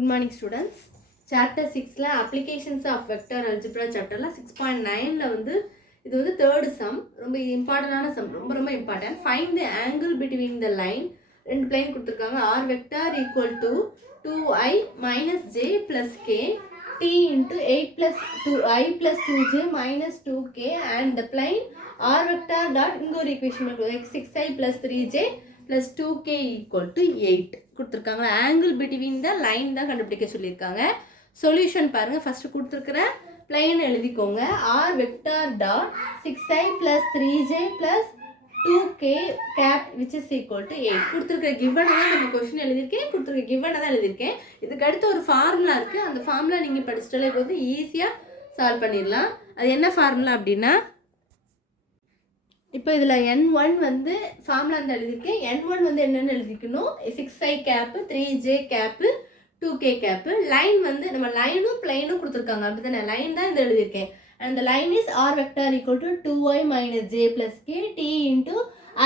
Good morning students. Chapter 6 applications of vector algebra chapter 6.9 வந்து இது வந்து third sum ரொம்ப இம்பார்ட்டன்டான sum ரொம்ப important. Find the angle between the line ரெண்டு plane கொடுத்திருக்காங்க r vector equal to 2i minus j plus k t into 8 plus 2i plus 2j minus 2k and the plane r vector dot இங்க ஒரு equation x 6i plus 3j plus 2k equal to 8 கொடுத்திருக்காங்க. angle between the line தான் கண்டுபிடிக்க சொல்லியிருக்காங்க. Solution பாருங்க. First கொடுத்திருக்கிற plane எழுதிக்கோங்க. r vector dot 6i plus 3j plus 2k cap which is equal to 8 கொடுத்திருக்கிற given தான் நம்ம क्वेश्चन எழுதிருக்கேன். கொடுத்திருக்கிற given தான் எழுதிருக்கேன். இதுக்கு அடுத்து ஒரு ஃபார்முலா இருக்கு. அந்த ஃபார்முலா நீங்க படிச்சிட்டாலே போதும் ஈஸியா சால்வ் பண்ணிடலாம். அது என்ன ஃபார்முலா அப்படின்னா இப்போ இதில் n1 வந்து ஃபார்முலா வந்து எழுதியிருக்கேன். n1 வந்து என்னென்னு எழுதிக்கணும். 6i gap 3j gap 2k gap. Line வந்து நம்ம லைனும் பிளைனும் கொடுத்துருக்காங்க அப்படி தானே. லைன் தான் இது எழுதியிருக்கேன். and the line is r vector equal to 2i minus j plus k t into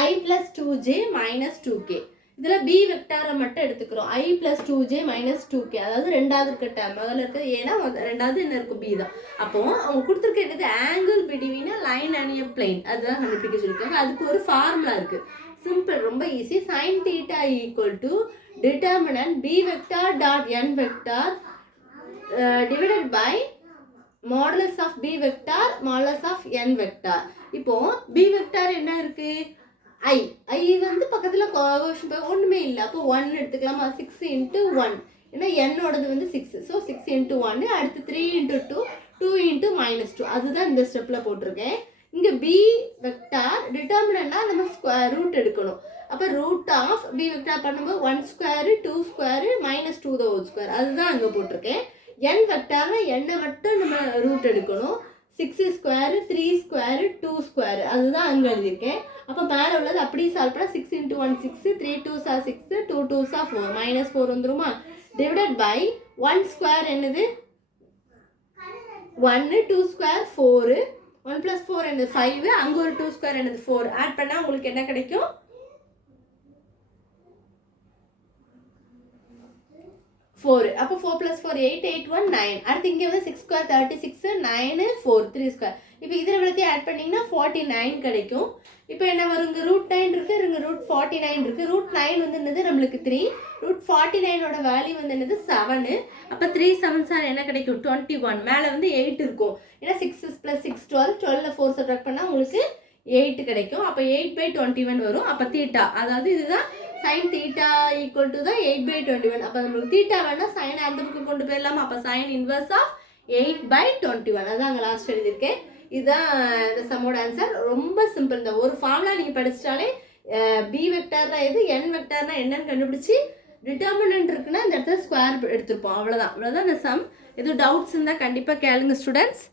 i plus 2j minus 2k. இதில் b வெக்டாரை மட்டும் எடுத்துக்கிறோம். i plus 2j minus 2k அதாவது ரெண்டாவது இருக்க டேர்ம் முதல்ல இருக்கிறது ஏன்னா ரெண்டாவது என்ன இருக்கும் b தான். அப்போ அவங்க கொடுத்துருக்க என்னது angle between line and a plane அதுதான் கண்டுபிடிக்க சொல்லியிருக்காங்க. அதுக்கு ஒரு ஃபார்முலா இருக்கு. சிம்பிள் ரொம்ப easy. sin theta equal to determinant b vector dot n vector divided by modulus of b vector modulus of n vector. இப்போ b vector என்ன இருக்கு i வந்து பக்கத்தில் கோஷன் ஒன்றுமே இல்லை. அப்போ 1 எடுத்துக்கலாமா. 6 into 1 ஏன்னா என்னோடது வந்து 6 ஸோ 6 into 1 அடுத்து 3 into 2 into -2 அதுதான் இந்த ஸ்டெப்பில் போட்டிருக்கேன். இங்கே b வெக்டார் டிட்டர்மினன்னா நம்ம ரூட் எடுக்கணும். அப்போ ரூட் ஆஃப் b வெக்டார் பண்ணும்போது 1 square 2 square -2 the whole square அதுதான் அங்கே போட்டிருக்கேன். n வெக்டார்னா என்னை மட்டும் நம்ம ரூட் எடுக்கணும். 6 ஸ்கொயரு 3 ஸ்கொயரு 2 ஸ்கொயரு அதுதான் அங்கே எழுதியிருக்கேன். அப்போ மேலே உள்ளது அப்படியே சால்வ் பண்ணால் 6 into 1 6 3 2s are 6 2 2s are 4 -4 வந்துருமா. டிவைடட் பை 1 ஸ்கொயர் என்னது 1 2 ஸ்கொயர் 4 1 plus 4 என்னது 5 அங்கே ஒரு 2 ஸ்கொயர் என்னது 4 ஆட் பண்ணால் உங்களுக்கு என்ன கிடைக்கும் 4. அப்போ 4 plus 4 8 8 1 9 அடுத்து இங்கே வந்து 6 ஸ்கொயர் 36 9 4 3 ஸ்கொயர். இப்போ இதில் எல்லாத்தையும் ஆட் பண்ணிங்கன்னா 49 கிடைக்கும். இப்போ என்ன வரும் இங்கே √9 இருக்குது இங்கே √49 இருக்குது. √9 வந்து என்னது நம்மளுக்கு 3 √49ஓட வேல்யூ வந்து என்னது 7. அப்போ 3 7s என்ன கிடைக்கும் 21 மேலே வந்து 8 இருக்கும். ஏன்னா 6 plus 6 12 12ல் 4 சப்ட்ராக்ட் பண்ணால் உங்களுக்கு 8 கிடைக்கும். அப்போ 8/21 வரும். அப்போ தீட்டா அதாவது இதுதான் sin theta equal to the 8/21. அப்போ நம்மளுக்கு தீட்டா வேணா சைன் அந்த பக்கம் கொண்டு போயிடலாம். அப்போ sin inverse of 8/21 அதான் அங்கே லாஸ்ட் எழுதியிருக்கேன். இதுதான் இந்த சம்மோட ஆன்சர். ரொம்ப சிம்பிள். இந்த ஒரு ஃபார்முலா நீங்கள் படிச்சிட்டாலே b வெக்டர்னா எது n வெக்டர்னா என்னன்னு கண்டுபிடிச்சி டிட்டர்மினன்ட் இருக்குன்னா இந்த இடத்துல ஸ்கொயர் எடுத்திருப்போம். அவ்வளோதான் இந்த சம். எதுவும் டவுட்ஸ் இருந்தால் கண்டிப்பாக கேளுங்க ஸ்டூடெண்ட்ஸ்.